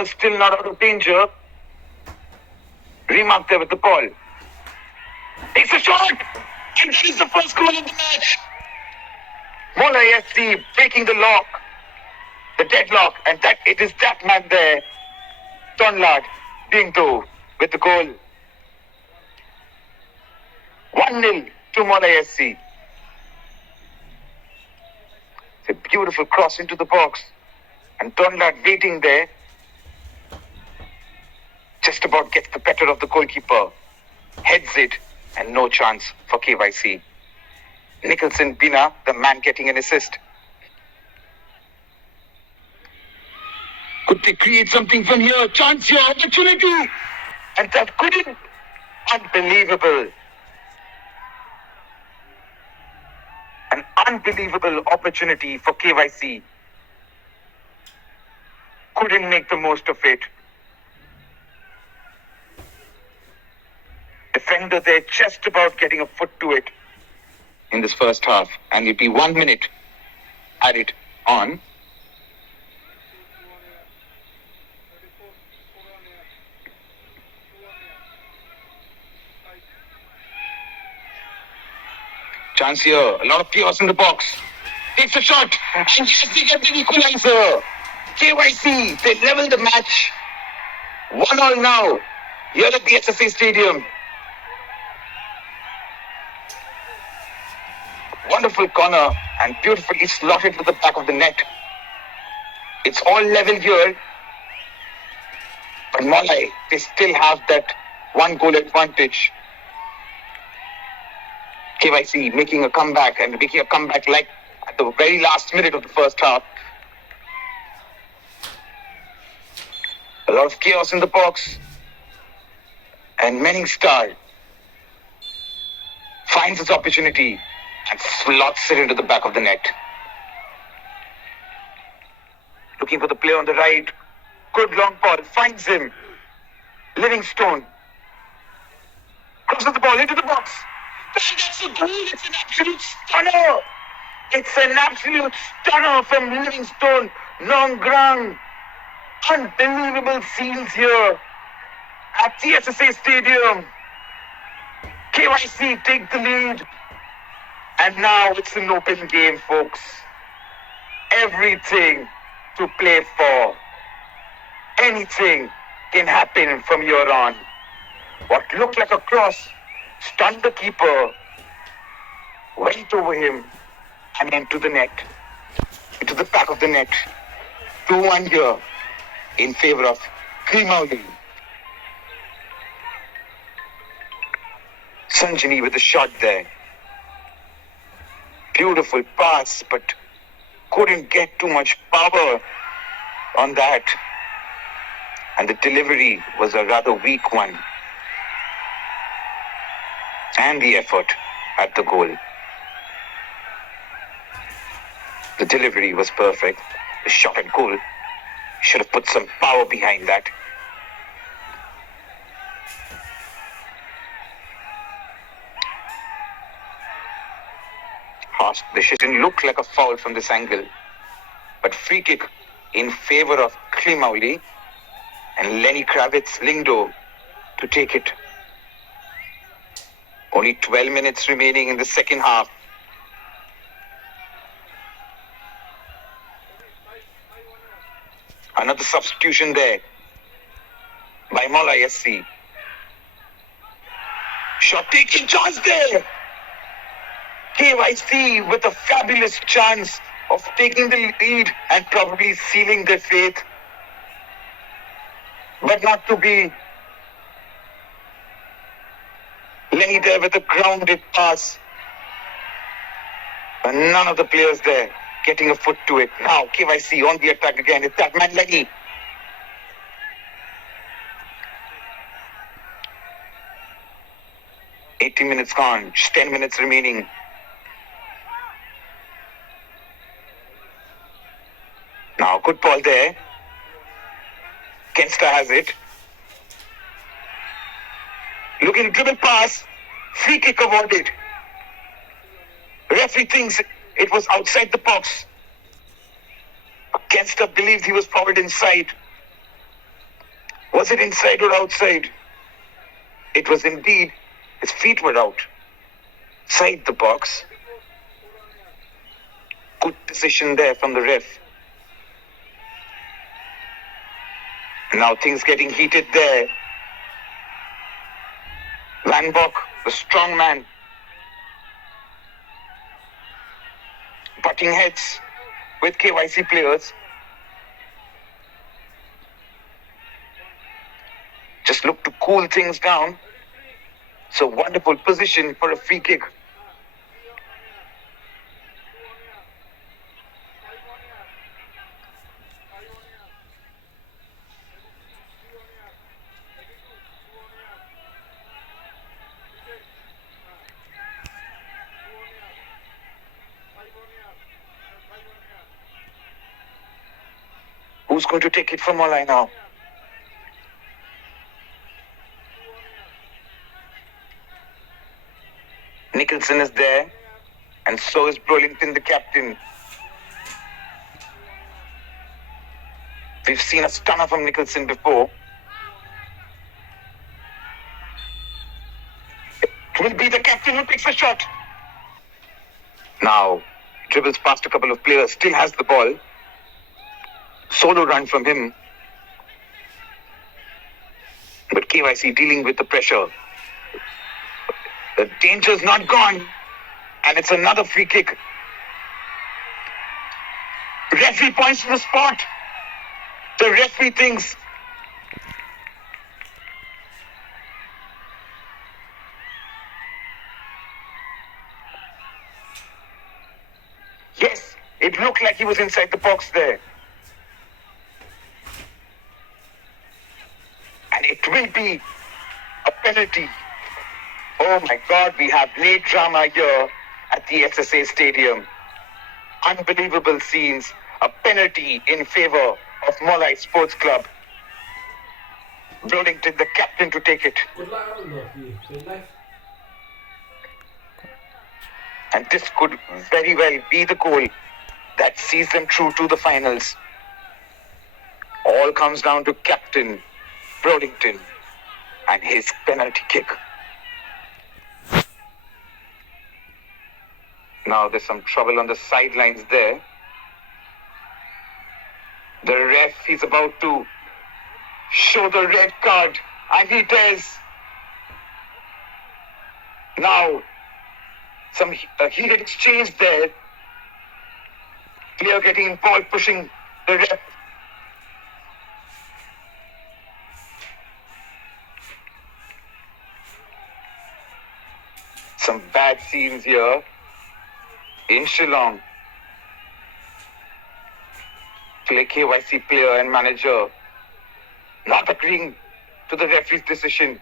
Ball still not out of danger. Remark there with the ball. Takes a shot! And that is the first goal of the match. MAWLAI FC breaking the lock, the deadlock, and that it is that man there, Tonlad, Dinto, with the goal. 1-0 to MAWLAI FC. It's a beautiful cross into the box. And Tonlad waiting there. Just about gets the better of the goalkeeper. Heads it, and no chance for KYC. Nicholson Bina, the man getting an assist. Could they create something from here? Chance here, opportunity! And that couldn't. Unbelievable. An unbelievable opportunity for KYC. Couldn't make the most of it. Defender there just about getting a foot to it in this first half. And it'll be 1 minute added on. Chance here, a lot of chaos in the box. Takes a shot, and yes, they get the equalizer. KYC, they level the match. 1-1 now, here at the SSA Stadium. Wonderful corner and beautifully slotted to the back of the net. It's all level here. But MAWLAI, they still have that 1-goal advantage. KYC making a comeback and making a comeback like at the very last minute of the first half. A lot of chaos in the box. And Manning Star finds his opportunity and slots it into the back of the net. Looking for the player on the right. Good long ball. Finds him. Livingstone. Crosses the ball into the box. That's a goal. It's an absolute stunner. It's an absolute stunner from Livingstone. Nongrang. Unbelievable scenes here at the SSA Stadium. KYC take the lead. And now it's an open game, folks. Everything to play for. Anything can happen from here on. What looked like a cross stunned the keeper, went over him, and into the net, into the back of the net. 2-1 here in favor of KHLIEHMAWLIeh. Sanjani with the shot there. Beautiful pass, but couldn't get too much power on that. And the delivery was a rather weak one. And the effort at the goal. The delivery was perfect. The shot at goal should have put some power behind that. Harsh decision looked like a foul from this angle. But free kick in favor of KHLIEHMAWLIeh. And Lenny Kravitz, Lingdo, to take it. Only 12 minutes remaining in the second half. Another substitution there by MAWLAI SC. Shot taking, chance there. KYC with a fabulous chance of taking the lead and probably sealing their fate. But not to be. Lenny there with a grounded pass. And none of the players there getting a foot to it. Now KYC on the attack again. It's that man Lenny. $80 minutes gone. Just 10 minutes remaining. Now good ball there. Kensta has it. Looking dribble pass. Free kick awarded. Referee thinks it was outside the box. Kensta believes he was fouled inside. Was it inside or outside? It was indeed. His feet were out. Side the box. Good decision there from the ref. Now things getting heated there. Van Bok, the strong man, butting heads with KYC players. Just look to cool things down. It's a wonderful position for a free kick. Who's going to take it from MAWLAI now? Nicholson is there, and so is Brolington, the captain. We've seen a stunner from Nicholson before. It will be the captain who takes the shot. Now, dribbles past a couple of players, still has the ball. Solo run from him. But KYC dealing with the pressure. The danger's not gone. And it's another free kick. Referee points to the spot. The referee thinks. Yes, it looked like he was inside the box there. And it will be a penalty. Oh my God, we have late drama here at the SSA Stadium. Unbelievable scenes. A penalty in favor of MAWLAI Sports Club. Brolington, the captain, to take it. And this could very well be the goal that sees them through to the finals. All comes down to Captain Brolington and his penalty kick. Now there's some trouble on the sidelines there. The ref is about to show the red card, and he does. Now, some heated exchange there. Player getting involved, pushing the ref. Some bad scenes here in Shillong. KYC player and manager not agreeing to the referee's decision.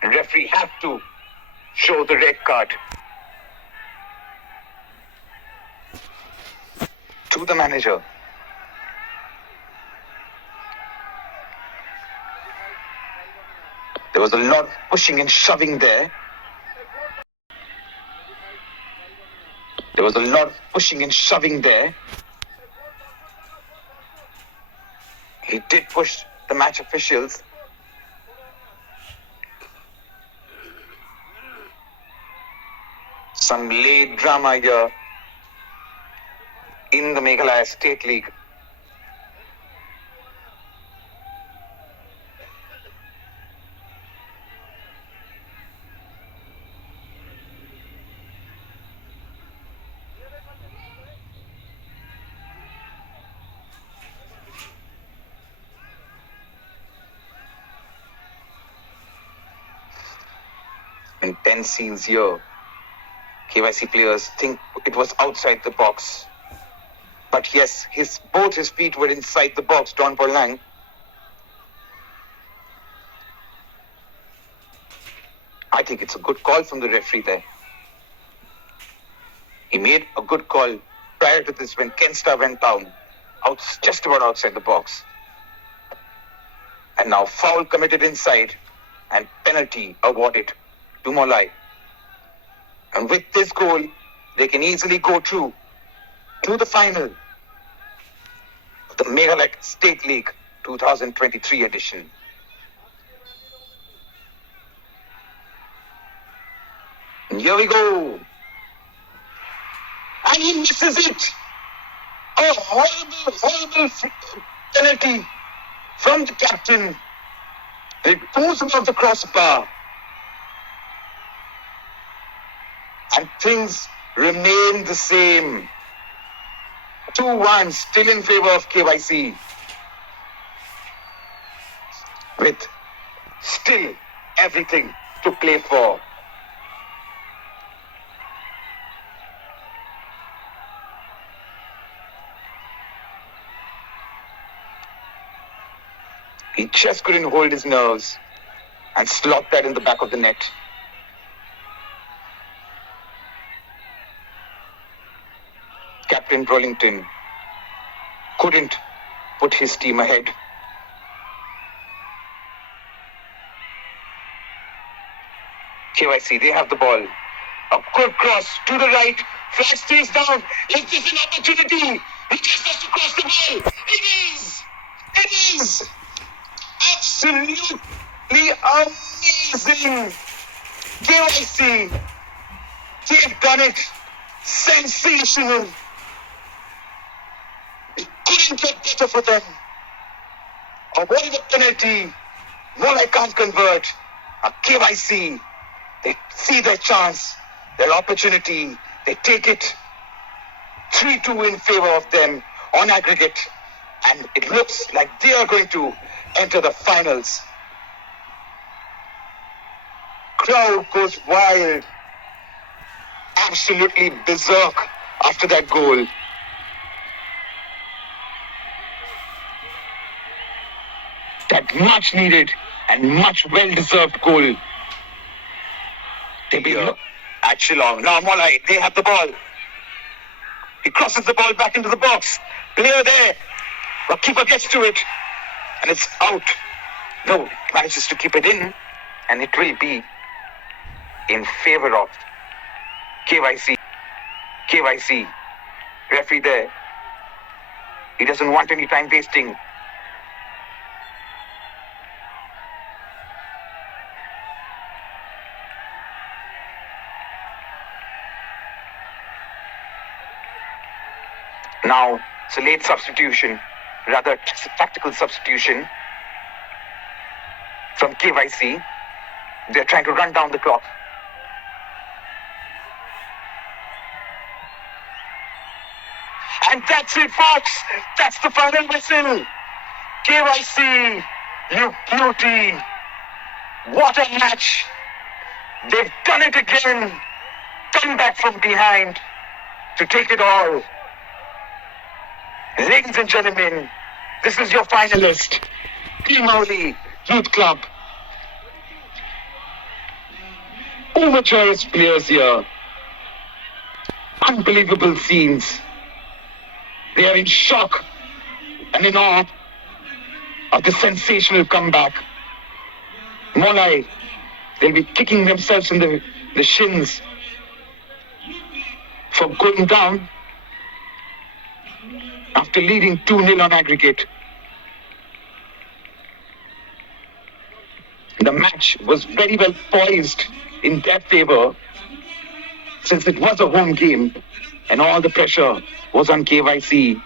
The referee had to show the red card to the manager. There was a lot of pushing and shoving there. There was a lot of pushing and shoving there. He did push the match officials. Some late drama here in the Meghalaya State League. Intense scenes here. KYC players think it was outside the box. But yes, both his feet were inside the box, Don Paul Lang. I think it's a good call from the referee there. He made a good call prior to this when Kensta went down, just about outside the box. And now foul committed inside and penalty awarded to MAWLAI. And with this goal, they can easily go through to the final of the Meghalaya State League. 2023 edition. And here we go. And he misses it. A horrible penalty from the captain. It goes above the crossbar. And things remain the same. 2-1 still in favor of KYC. With still everything to play for. He just couldn't hold his nerves and slot that in the back of the net. Captain Rollington couldn't put his team ahead. KYC, they have the ball. A good cross to the right. Flag stays down. Is this an opportunity? He just has to cross the ball. It is! It is! Absolutely amazing! KYC, they've done it. Sensational. It couldn't get better for them. Avoid the penalty. MAWLAI can't convert. A KYC, they see their chance, their opportunity. They take it. 3-2 in favor of them on aggregate. And it looks like they are going to enter the finals. Crowd goes wild. Absolutely berserk after that goal. That much needed and much well-deserved goal. They be at Shillong. Now MAWLAI, they have the ball. He crosses the ball back into the box. Player there. The keeper gets to it. And it's out. No, manages to keep it in. And it will be in favor of KYC. KYC. Referee there. He doesn't want any time wasting. Now, it's a late substitution, rather it's a tactical substitution from KYC. They're trying to run down the clock. And that's it, folks. That's the final whistle. KYC, you beauty. What a match. They've done it again. Come back from behind to take it all. Ladies and gentlemen, this is your finalist, KHLIEHMAWLIeh Youth Club. Overjoyous players here. Unbelievable scenes. They are in shock and in awe of the sensational comeback. MAWLAI, they'll be kicking themselves in the shins for going down after leading 2-0 on aggregate. The match was very well poised in their favor since it was a home game and all the pressure was on KYC.